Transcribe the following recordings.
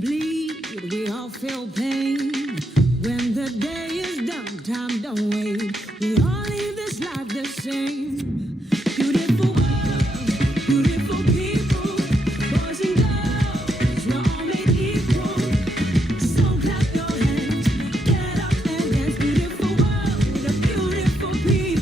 bleed, we all feel pain. When the day is done, time don't wait. We all live this life the same. Beautiful world, beautiful people, boys and girls, we're all made equal. So clap your hands, get up and dance. Beautiful world, the beautiful people.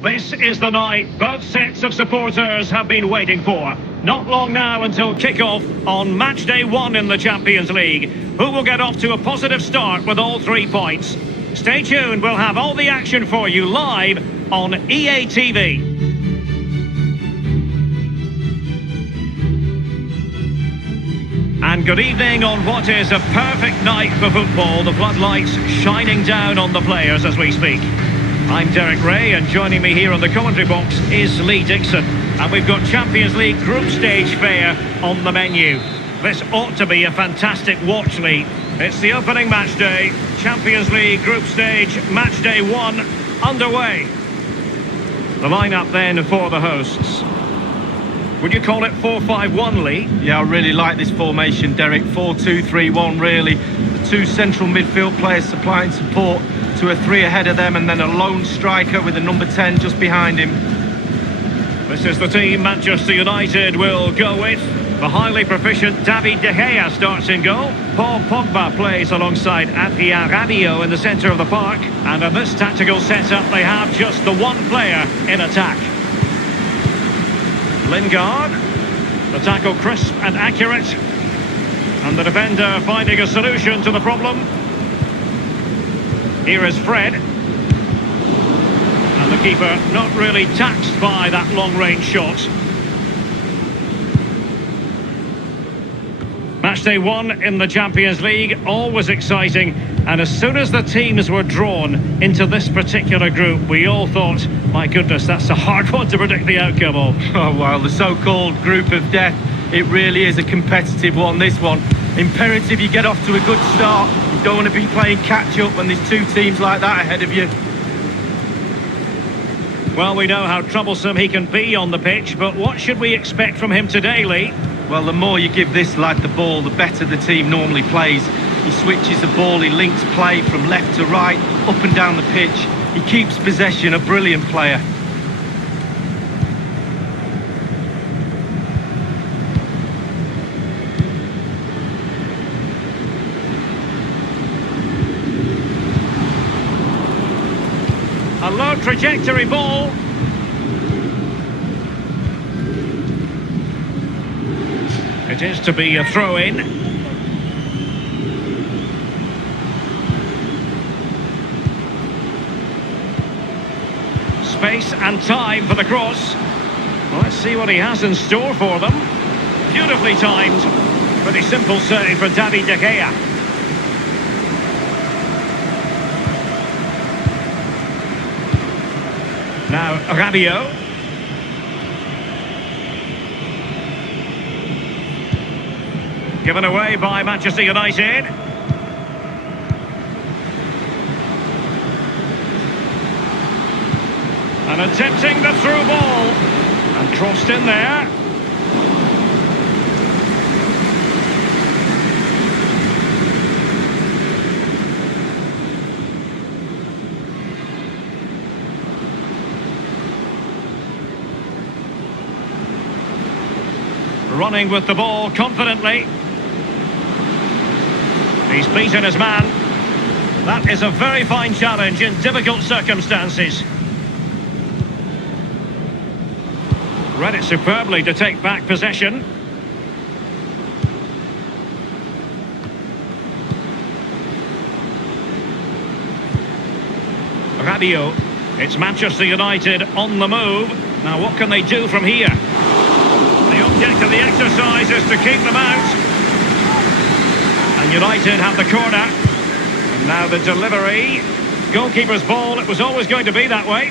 This is the night both sets of supporters have been waiting for. Not long now until kick-off on match day 1 in the Champions League. Who will get off to a positive start with all 3 points? Stay tuned, we'll have all the action for you live on EA TV. And good evening on what is a perfect night for football. The floodlights shining down on the players as we speak. I'm Derek Ray, and joining me here on the commentary box is Lee Dixon. And we've got Champions League group stage fare on the menu. This ought to be a fantastic watch, Lee. It's the opening match day. Champions League group stage, match day 1, underway. The lineup then for the hosts. Would you call it 4-5-1, Lee? Yeah, I really like this formation, Derek. 4-2-3-1, really. The 2 central midfield players supplying support to a 3 ahead of them, and then a lone striker with a number 10 just behind him. This is the team Manchester United will go with. The highly proficient David De Gea starts in goal. Paul Pogba plays alongside Adrien Rabiot in the centre of the park. And in this tactical setup, they have just the 1 player in attack. Lingard, the tackle crisp and accurate, and the defender finding a solution to the problem. Here is Fred, and the keeper not really taxed by that long-range shot. Matchday 1 in the Champions League, always exciting, and as soon as the teams were drawn into this particular group, we all thought, my goodness, that's a hard one to predict the outcome of. Oh, well, the so-called group of death, it really is a competitive one, this one. Imperative you get off to a good start. You don't want to be playing catch-up when there's 2 teams like that ahead of you. Well, we know how troublesome he can be on the pitch, but what should we expect from him today, Lee? Well, the more you give this lad the ball, the better the team normally plays. He switches the ball, he links play from left to right, up and down the pitch. He keeps possession, a brilliant player. A low trajectory ball. It is to be a throw-in. Space and time for the cross. Well, let's see what he has in store for them. Beautifully timed. Pretty simple save for David De Gea. Now Rabiot. Given away by Manchester United. And attempting the through ball. And crossed in there. Running with the ball confidently. He's beaten his man. That is a very fine challenge in difficult circumstances. Read it superbly to take back possession. Radio. It's Manchester United on the move. Now what can they do from here? The object of the exercise is to keep them out. And United have the corner. And now the delivery. Goalkeeper's ball, it was always going to be that way.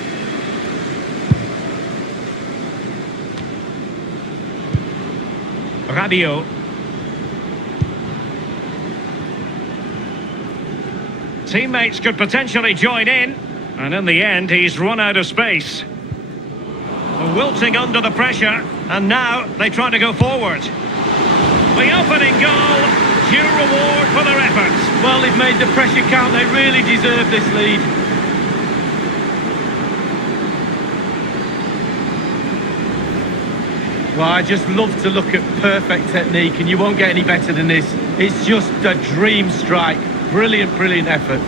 Radio. Teammates could potentially join in. And in the end, he's run out of space. Wilting under the pressure, and now they try to go forward. The opening goal, due reward for their efforts. Well, they've made the pressure count. They really deserve this lead. Well, I just love to look at perfect technique, and you won't get any better than this. It's just a dream strike. Brilliant, brilliant effort.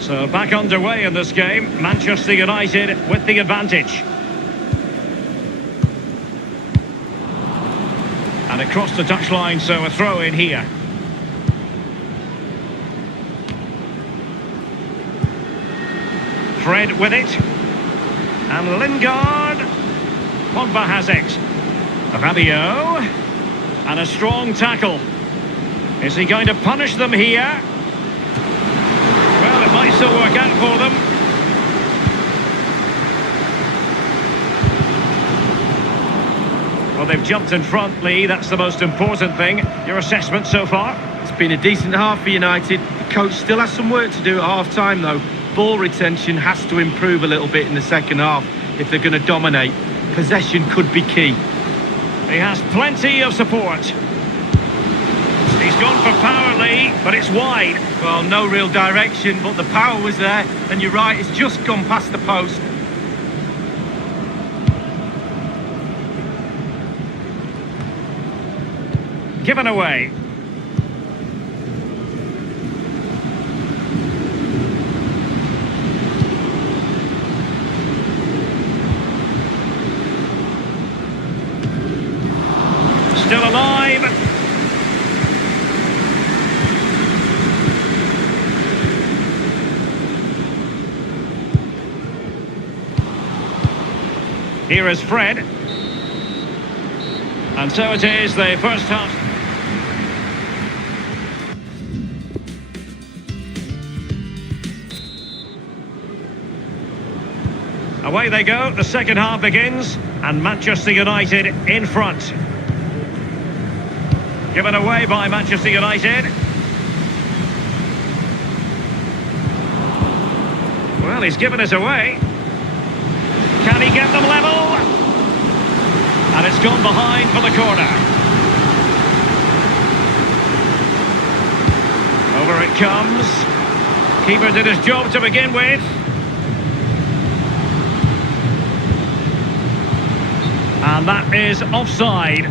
So back underway in this game, Manchester United with the advantage. And it crossed the touchline, so a throw in here. Fred with it. And Lingard. Pogba has it. Rabiot. And a strong tackle. Is he going to punish them here? Well, it might still work out for them. Well, they've jumped in front, Lee. That's the most important thing. Your assessment so far? It's been a decent half for United. The coach still has some work to do at half-time, though. Ball retention has to improve a little bit in the second half if they're going to dominate. Possession could be key. He has plenty of support. He's gone for power, Lee, but it's wide. Well, no real direction, but the power was there. And you're right, it's just gone past the post. Given away. Still alive. Here is Fred. And so it is, the first half. Away they go, the second half begins, and Manchester United in front. Given away by Manchester United. Well, he's given us away. Can he get them level? And it's gone behind for the corner. Over it comes. Keeper did his job to begin with. And that is offside.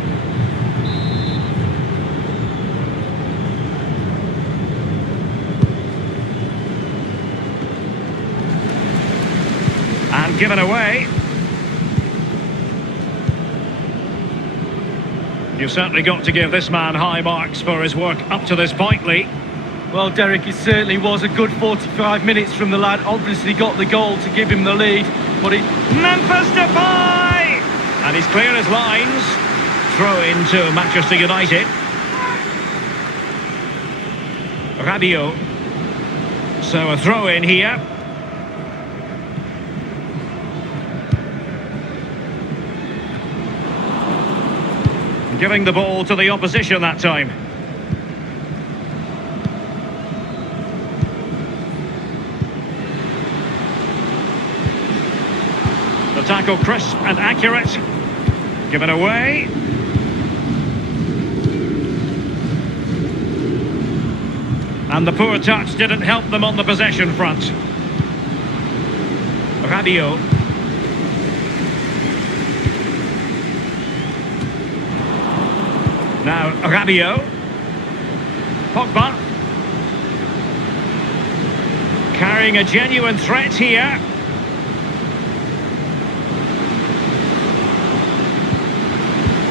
And given away. You've certainly got to give this man high marks for his work up to this point, Lee. Well, Derek, it certainly was a good 45 minutes from the lad. Obviously got the goal to give him the lead, but Memphis Depay! And he's clear as lines. Throw into Manchester United. Rabiot. So a throw in here. Giving the ball to the opposition that time. The tackle crisp and accurate. Given away. And the poor touch didn't help them on the possession front. Rabiot. Now Rabiot. Pogba. Carrying a genuine threat here.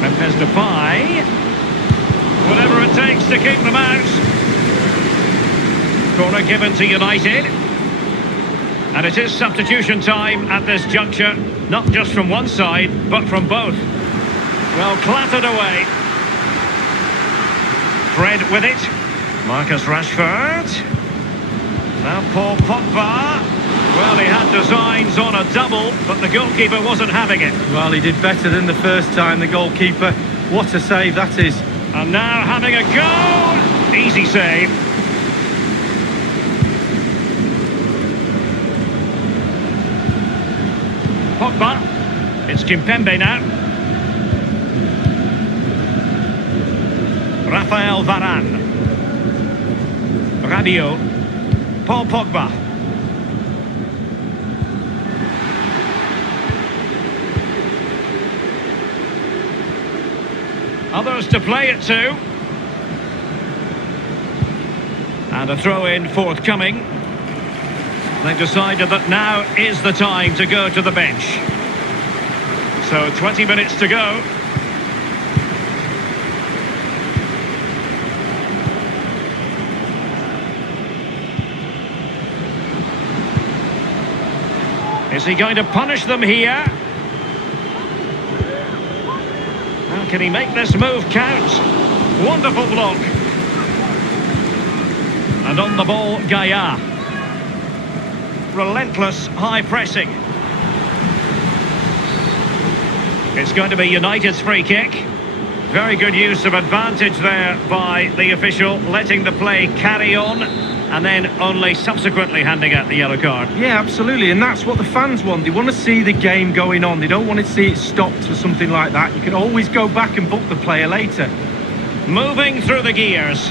Memphis Depay. Whatever it takes to keep them out. Corner given to United. And it is substitution time at this juncture. Not just from one side, but from both. Well, clattered away. Fred with it. Marcus Rashford. Now Paul Pogba. Well, he had designs on a double, but the goalkeeper wasn't having it. Well, he did better than the first time, the goalkeeper. What a save that is. And now having a go. Easy save. Pogba. It's Kimpembe now. Rafael Varane. Rabiot. Paul Pogba. Others to play it to. And a throw-in forthcoming. They've decided that now is the time to go to the bench. So 20 minutes to go. Is he going to punish them here? How can he make this move count? Wonderful block. And on the ball, Gaia. Relentless high pressing. It's going to be United's free kick. Very good use of advantage there by the official, letting the play carry on and then only subsequently handing out the yellow card. Yeah, absolutely, and that's what the fans want. They want to see the game going on. They don't want to see it stopped for something like that. You can always go back and book the player later. Moving through the gears.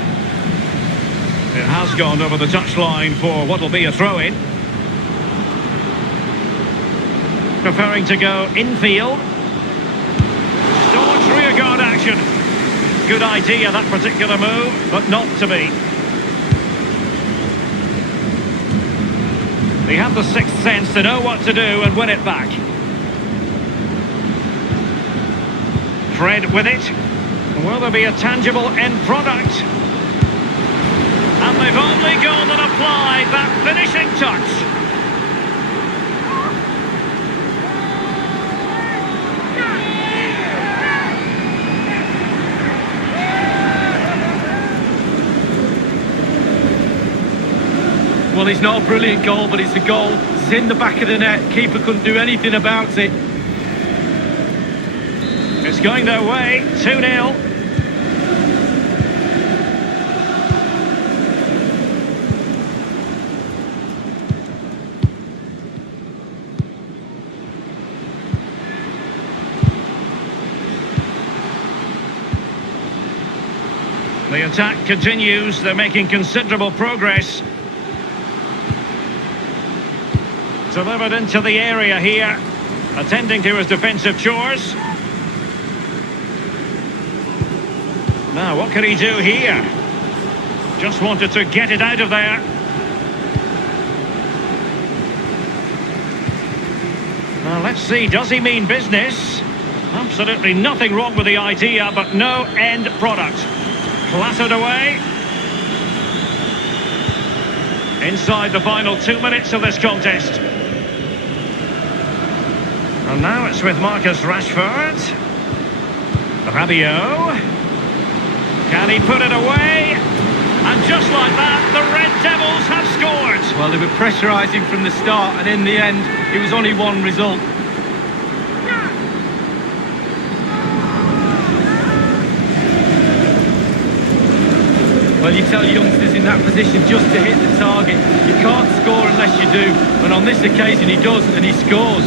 It has gone over the touchline for what will be a throw-in. Preferring to go infield. Staunch rearguard action. Good idea, that particular move, but not to be. They have the sixth sense to know what to do and win it back. Fred with it. Will there be a tangible end product? And they've only gone and applied that finishing touch. Well, it's not a brilliant goal, but it's a goal. It's in the back of the net. Keeper couldn't do anything about it. It's going their way, 2-0. The attack continues. They're making considerable progress. Delivered into the area here, attending to his defensive chores. Now, what can he do here? Just wanted to get it out of there. Now, let's see, does he mean business? Absolutely nothing wrong with the idea, but no end product. Clattered away. Inside the final 2 minutes of this contest. And now it's with Marcus Rashford. Rabiot. Can he put it away? And just like that, the Red Devils have scored. Well, they were pressurising from the start, and in the end, it was only one result. Well, you tell youngsters in that position just to hit the target. You can't score unless you do. And on this occasion, he does, and he scores.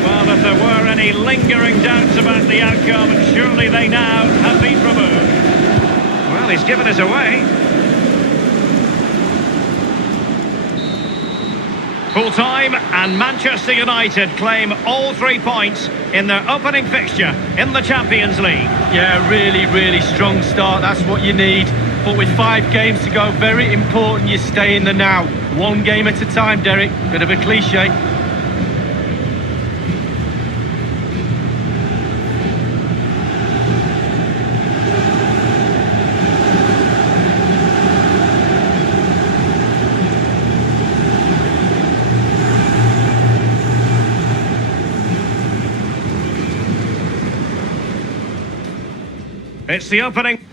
Well, if there were any lingering doubts about the outcome, surely they now have been removed. Well, he's given us away. Full time, and Manchester United claim all 3 points in their opening fixture in the Champions League. Yeah, really strong start. That's what you need. But with 5 games to go, very important you stay in the now. 1 game at a time, Derek. Bit of a cliche. It's the opening.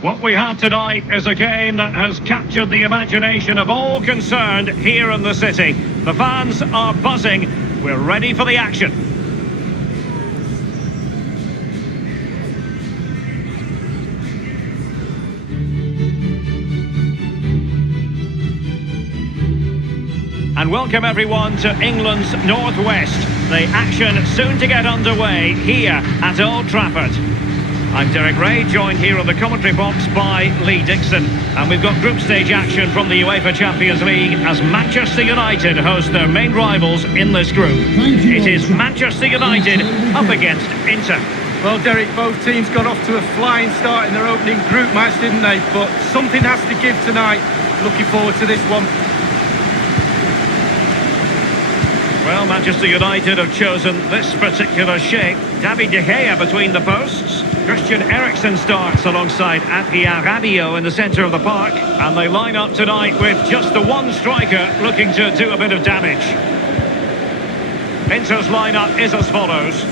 What we have tonight is a game that has captured the imagination of all concerned here in the city. The fans are buzzing. We're ready for the action. And welcome everyone to England's northwest. The action soon to get underway here at Old Trafford. I'm Derek Ray, joined here on the commentary box by Lee Dixon. And we've got group stage action from the UEFA Champions League as Manchester United host their main rivals in this group. It is Manchester United up against Inter. Well, Derek, both teams got off to a flying start in their opening group match, didn't they? But something has to give tonight. Looking forward to this one. Well, Manchester United have chosen this particular shape. David De Gea between the posts. Christian Eriksen starts alongside Adrien Rabiot in the centre of the park. And they line up tonight with just the one striker looking to do a bit of damage. Inter's lineup is as follows.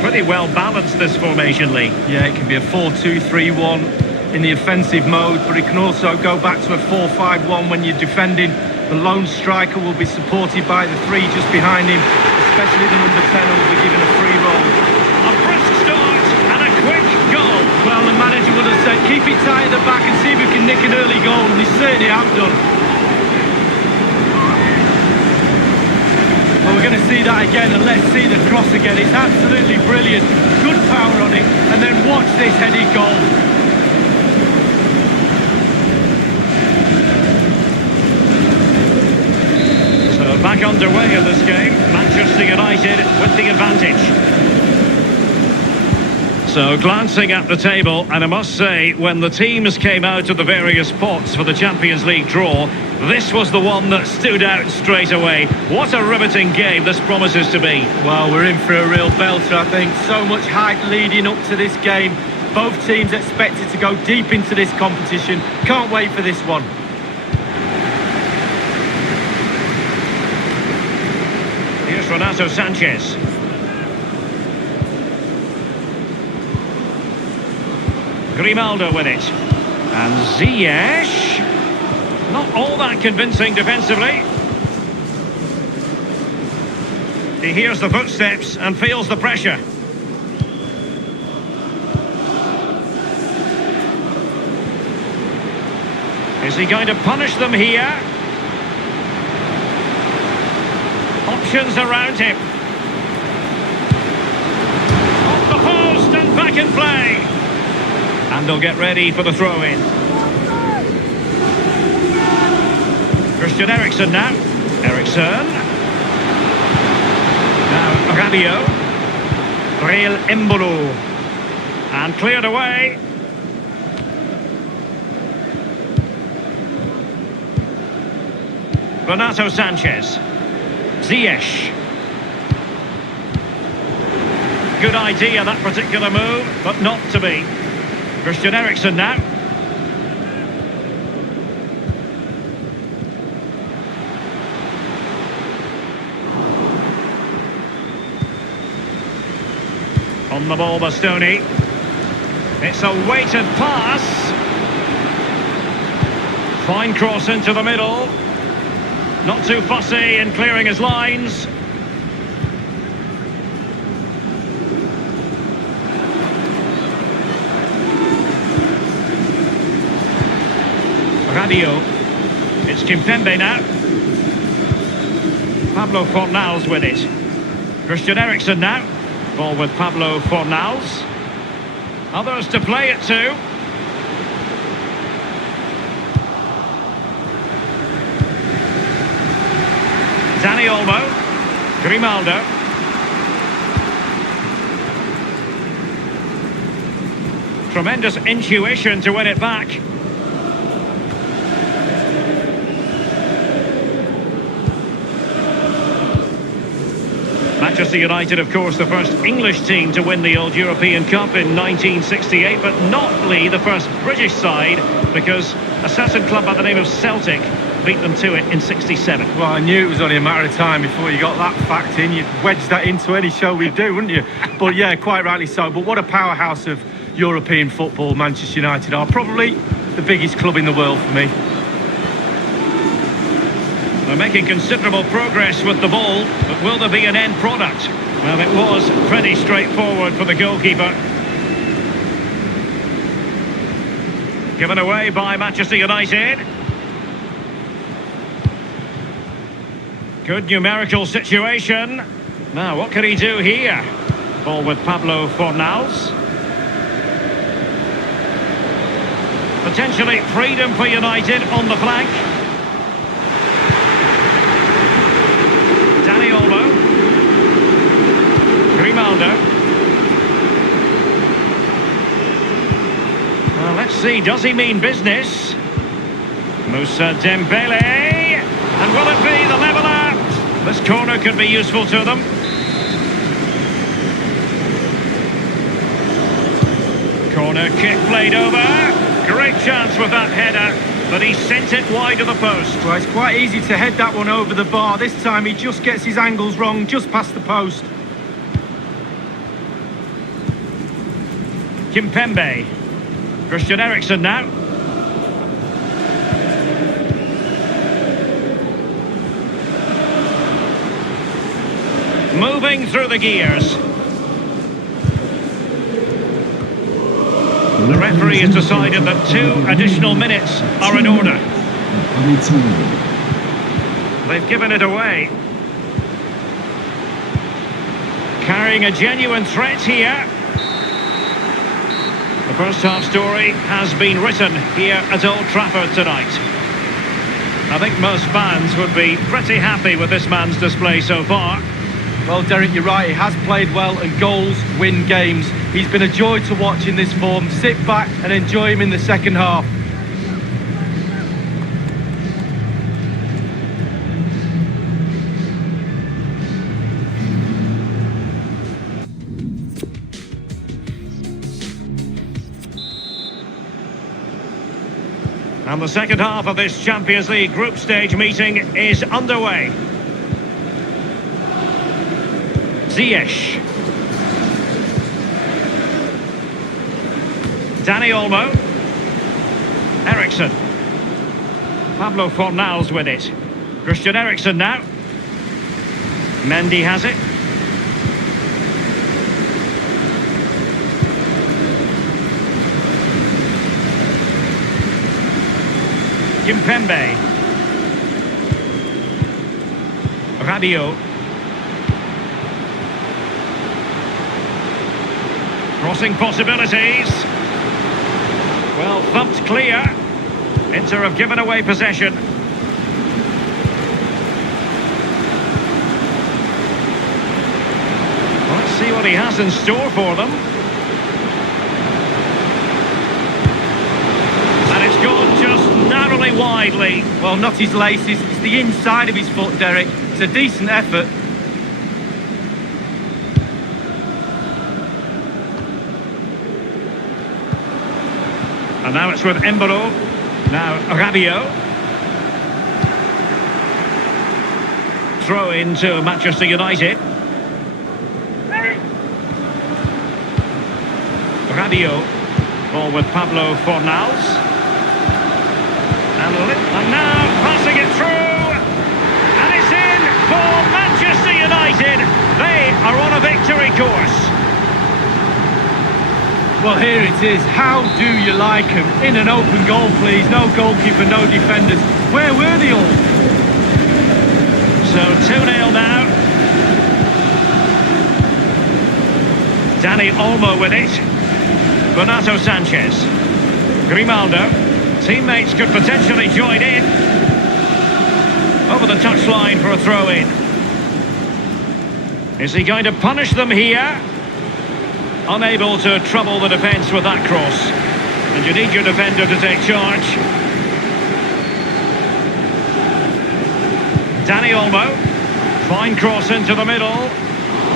Pretty well balanced, this formation, Lee. Yeah, it can be a 4-2-3-1 in the offensive mode, but it can also go back to a 4-5-1 when you're defending. The lone striker will be supported by the 3 just behind him, especially the number 10 who will be given a free roll. A brisk start and a quick goal. Well, the manager would have said, keep it tight at the back and see if we can nick an early goal, and they certainly have done. Well, we're going to see that again, and let's see the cross again. It's absolutely brilliant. Good power on it, and then watch this headed goal. Back underway in this game, Manchester United with the advantage. So glancing at the table, and I must say, when the teams came out of the various pots for the Champions League draw, this was the one that stood out straight away. What a riveting game this promises to be. Well, we're in for a real belter, I think. So much hype leading up to this game. Both teams expected to go deep into this competition. Can't wait for this one. Here's Renato Sanchez. Grimaldo with it. And Ziyech. Not all that convincing defensively. He hears the footsteps and feels the pressure. Is he going to punish them here? Options around him. Off the post and back in play. And they'll get ready for the throw-in. Christian Eriksen now. Eriksen. Now Rabiot. Real Embolo. And cleared away. Renato Sanchez. Ziyech. Good idea, that particular move, but not to be. Christian Eriksen now. On the ball, Bastoni. It's a weighted pass. Fine cross into the middle. Not too fussy in clearing his lines. Rabiot. It's Kimpembe now. Pablo Fornals with it. Christian Eriksen now. Ball with Pablo Fornals. Others to play it to. Dani Olmo. Grimaldo. Tremendous intuition to win it back. Manchester United, of course, the first English team to win the old European Cup in 1968, but not, Lee, the first British side, because a certain club by the name of Celtic beat them to it in 67. Well, I knew it was only a matter of time before you got that fact in. You'd wedge that into any show we do, wouldn't you? But yeah, quite rightly so. But what a powerhouse of European football Manchester United are. Probably the biggest club in the world for me. They're making considerable progress with the ball, but will there be an end product? Well, it was pretty straightforward for the goalkeeper. Given away by Manchester United. Good numerical situation. Now, what can he do here? Ball with Pablo Fornals. Potentially freedom for United on the flank. Dani Olmo. Grimaldo. Well, let's see, does he mean business? Moussa Dembele. And will it be the leveller? This corner could be useful to them. Corner kick played over. Great chance with that header, but he sent it wide of the post. Well, it's quite easy to head that one over the bar. This time he just gets his angles wrong, just past the post. Kimpembe. Christian Eriksen now. Moving through the gears. The referee has decided that 2 additional minutes are in order. They've given it away. Carrying a genuine threat here. The first half story has been written here at Old Trafford tonight. I think most fans would be pretty happy with this man's display so far. Well, Derek, you're right. He has played well, and goals win games. He's been a joy to watch in this form. Sit back and enjoy him in the second half. And the second half of this Champions League group stage meeting is underway. Ziyech. Dani Olmo. Eriksen. Pablo Fornals with it. Christian Eriksen now. Mendy has it. Kimpembe. Radio. Crossing possibilities. Well, thumped clear. Inter have given away possession. Let's see what he has in store for them. And it's gone just narrowly widely. Well, not his laces, it's the inside of his foot, Derek. It's a decent effort. And now it's with Embolo. Now Rabiot. Throw into Manchester United. Rabiot. Ball with Pablo Fornals. And now passing it through. And it's in for Manchester United. They are on a victory course. Well, here it is. How do you like him? In an open goal, please. No goalkeeper, no defenders. Where were they all? So 2-0 now. Dani Olmo with it. Renato Sanchez. Grimaldo. Teammates could potentially join in. Over the touchline for a throw-in. Is he going to punish them here? Unable to trouble the defence with that cross. And you need your defender to take charge. Dani Olmo. Fine cross into the middle.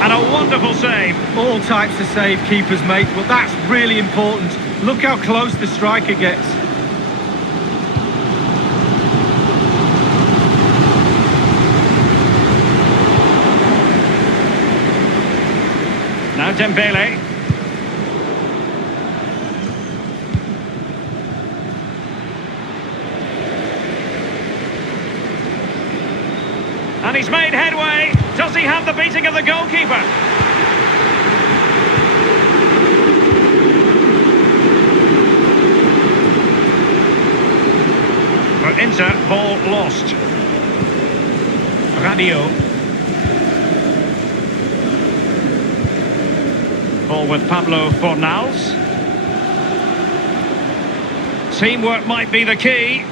And a wonderful save. All types of save keepers make, but that's really important. Look how close the striker gets. Now Dembele. And he's made headway. Does he have the beating of the goalkeeper? For Inter, ball lost. Rabiot. Ball with Pablo Fornals. Teamwork might be the key.